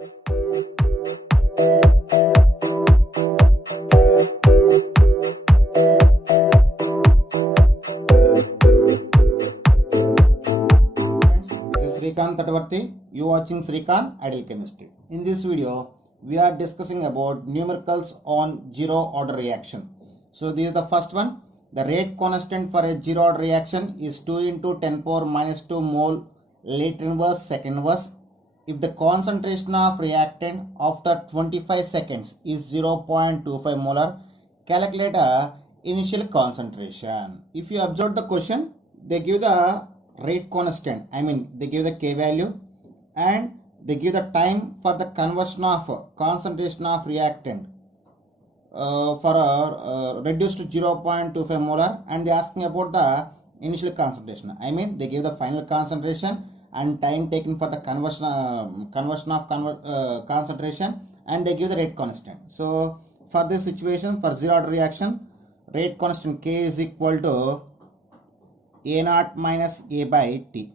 Srikanth Tatavarti, you watching Srikanth Ideal Chemistry. In this video, we are discussing about numericals on zero order reaction. So this is the first one. The rate constant for a zero order reaction is 2 into 10 power minus 2 mole late inverse second inverse. If the concentration of reactant after 25 seconds is 0.25 molar, calculate a initial concentration. If you observe the question, they give the rate constant, they give the K value and they give the time for the conversion of concentration of reactant for reduced to 0.25 molar, and they asking about the initial concentration. They give the final concentration and time taken for the conversion of concentration, and they give the rate constant. So for this situation, for zero order reaction, rate constant K is equal to A naught minus A by T.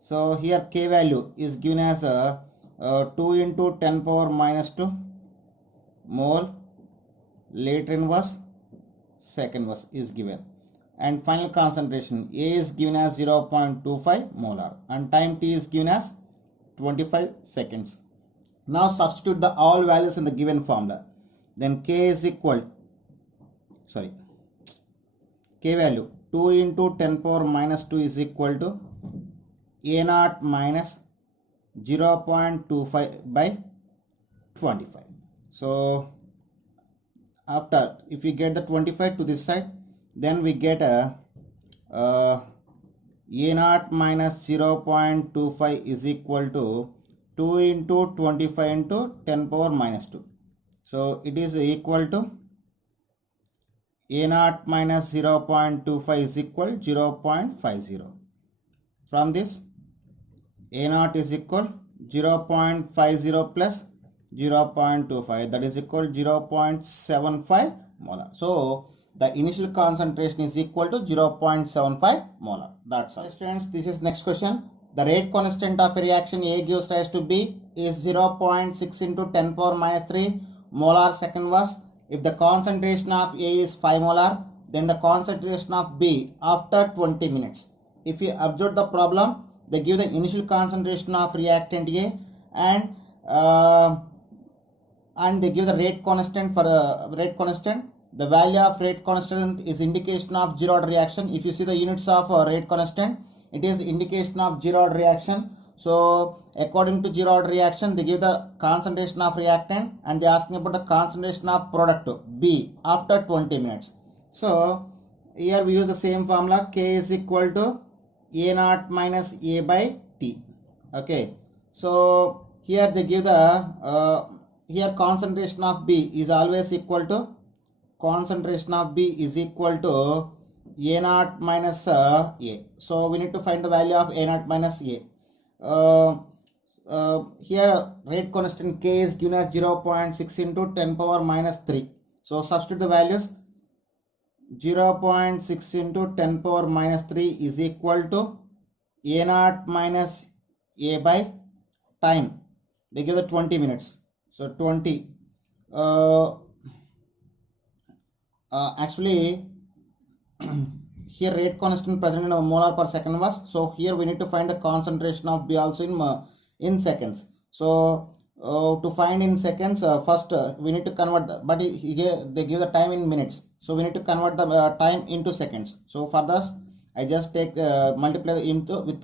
So here K value is given as 2 into 10 power minus 2 mole later inverse second inverse is given, and final concentration A is given as 0.25 molar and time T is given as 25 seconds. Now substitute the all values in the given formula. Then K is equal, K value 2 into 10 power minus 2 is equal to A naught minus 0.25 by 25. So after, if we get the 25 to this side, then we get a naught minus 0.25 is equal to 2 into 25 into 10 power minus 2. So it is equal to A naught minus 0.25 is equal 0.50. From this, A naught is equal 0.50 plus 0.25, that is equal 0.75 molar. So the initial concentration is equal to 0.75 molar. That's all. Students, this is next question. The rate constant of a reaction A gives rise to B is 0.6 into 10 power minus 3 molar second inverse. If the concentration of A is 5 molar, then the concentration of B after 20 minutes. If you observe the problem, they give the initial concentration of reactant A and they give the rate constant for the rate constant. The value of rate constant is indication of zero order reaction. If you see the units of rate constant, it is indication of zero order reaction. So according to zero order reaction, they give the concentration of reactant and they are asking about the concentration of product B after 20 minutes. So here we use the same formula. K is equal to A naught minus A by T. Okay. So here they give the here concentration of B is always equal to concentration of B is equal to A naught minus A. So we need to find the value of A naught minus A. Here rate constant K is given as 0.6 into 10 power minus 3. So substitute the values. 0.6 into 10 power minus 3 is equal to A naught minus A by time. They give the 20 minutes. So 20. Actually, here rate constant present in a molar per second inverse. So here we need to find the concentration of B also in seconds. So to find in seconds, first we need to convert but here they give the time in minutes. So we need to convert the time into seconds. So for this, I just take multiply into with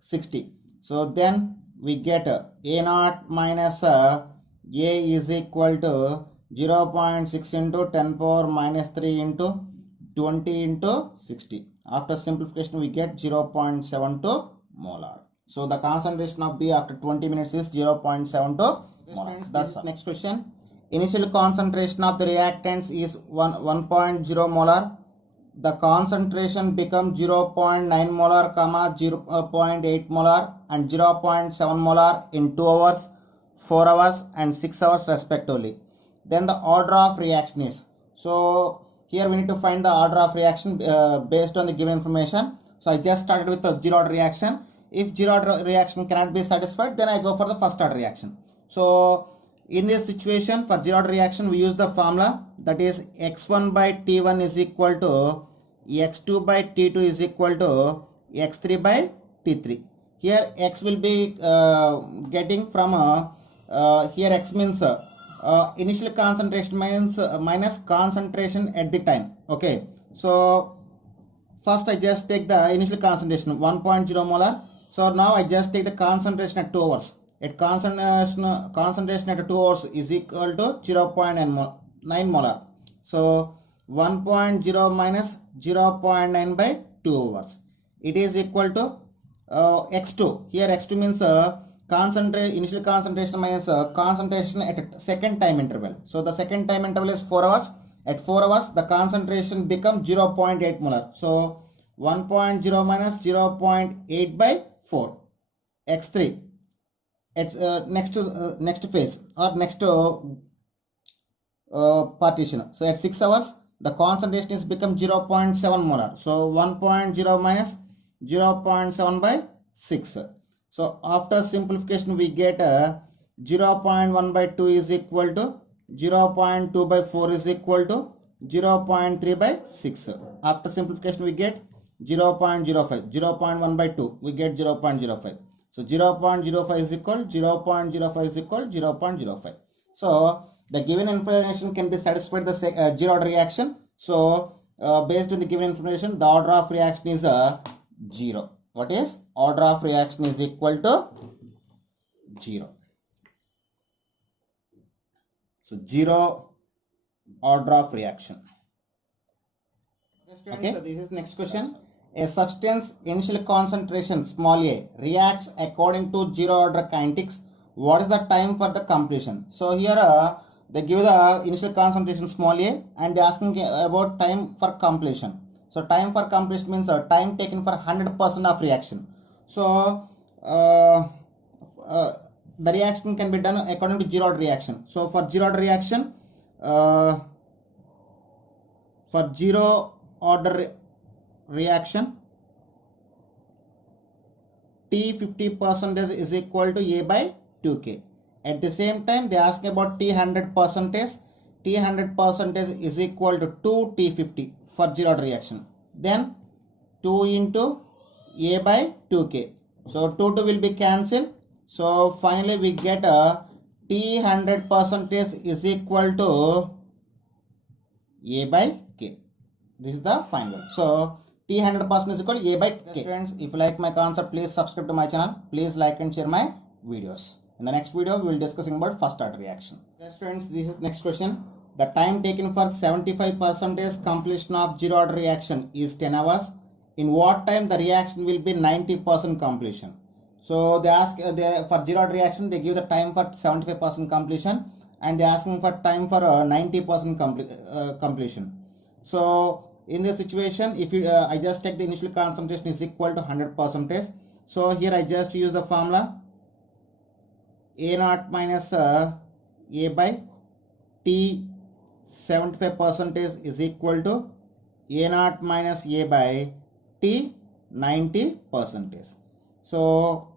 60. So then we get A naught minus A is equal to 0.6 into 10 power minus 3 into 20 into 60. After simplification, we get 0.72 molar. So the concentration of B after 20 minutes is 0.72 molar. That's the next question. Initial concentration of the reactants is 1.0 molar. The concentration becomes 0.9 molar, 0.8 molar and 0.7 molar in 2 hours, 4 hours and 6 hours respectively. Then the order of reaction is. So here we need to find the order of reaction based on the given information. So I just started with a zero order reaction. If zero order reaction cannot be satisfied, then I go for the first order reaction. So in this situation, for zero order reaction, we use the formula, that is x1 by t1 is equal to x2 by t2 is equal to x3 by t3. Here x will be getting from here x means initial concentration minus concentration at the time. Okay, so first I just take the initial concentration 1.0 molar. So now I just take the concentration at 2 hours. At concentration at 2 hours is equal to 0.9 molar. So 1.0 minus 0.9 by 2 hours. It is equal to x2. Here x2 means initial concentration minus concentration at a second time interval. So the second time interval is 4 hours. At 4 hours, the concentration becomes 0.8 molar. So 1.0 minus 0.8 by 4. X3. It's next phase or next partition. So at 6 hours, the concentration is become 0.7 molar. So 1.0 minus 0.7 by 6. So after simplification, we get 0.1 by 2 is equal to 0.2 by 4 is equal to 0.3 by 6. After simplification, we get 0.05. 0.1 by 2, we get 0.05. So 0.05 is equal 0.05 is equal 0.05. So the given information can be satisfied the zero order reaction. So based on the given information, the order of reaction is 0. What is order of reaction is equal to 0. So 0 order of reaction. Okay, so this is next question. A substance initial concentration small a reacts according to zero order kinetics. What is the time for the completion? So here they give the initial concentration small a and they are asking about time for completion. So time for completion means time taken for 100% of reaction. So the reaction can be done according to zero order reaction. So for zero order reaction, for zero order reaction, T 50% is equal to A by 2K. At the same time, they ask about T 100%. T 100% is equal to 2 T 50 for zero order reaction. Then 2 into A by 2K. So 2 will be cancelled. So finally we get a T 100% is equal to A by K. This is the final. So T 100% is equal to A by K. Friends, if you like my concept, please subscribe to my channel. Please like and share my videos. In the next video, we will discussing about first order reaction. Yes, friends, this is next question. The time taken for 75% completion of zero order reaction is 10 hours. In what time the reaction will be 90% completion? So they ask for zero order reaction, they give the time for 75% completion and they are asking for time for 90% completion. So in this situation, if you I just take the initial concentration is equal to 100%. So here I just use the formula A naught minus A by T 75% is equal to A naught minus A by T 90%. So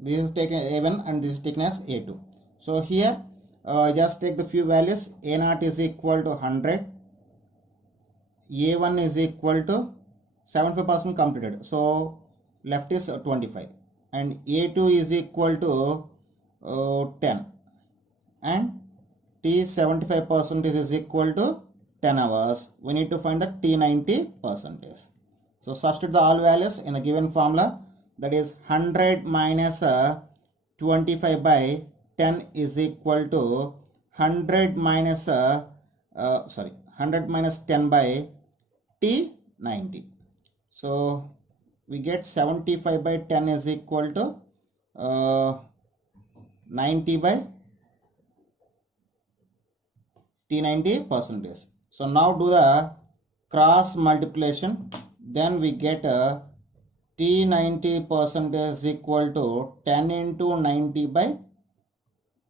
this is taken A1 and this is taken as A2. So here just take the few values. A naught is equal to 100. A1 is equal to 75% completed. So left is 25. And A2 is equal to 10. And T 75% is equal to 10 hours. We need to find the T 90%. So substitute the all values in the given formula, that is 100 minus 25 by 10 is equal to 100 minus 100 minus 10 by T 90. So we get 75 by 10 is equal to 90 by T 90%. So now do the cross multiplication. Then we get T 90% is equal to 10 into 90 by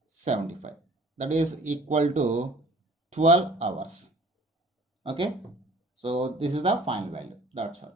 75. That is equal to 12 hours. Okay. So this is the final value. That's all.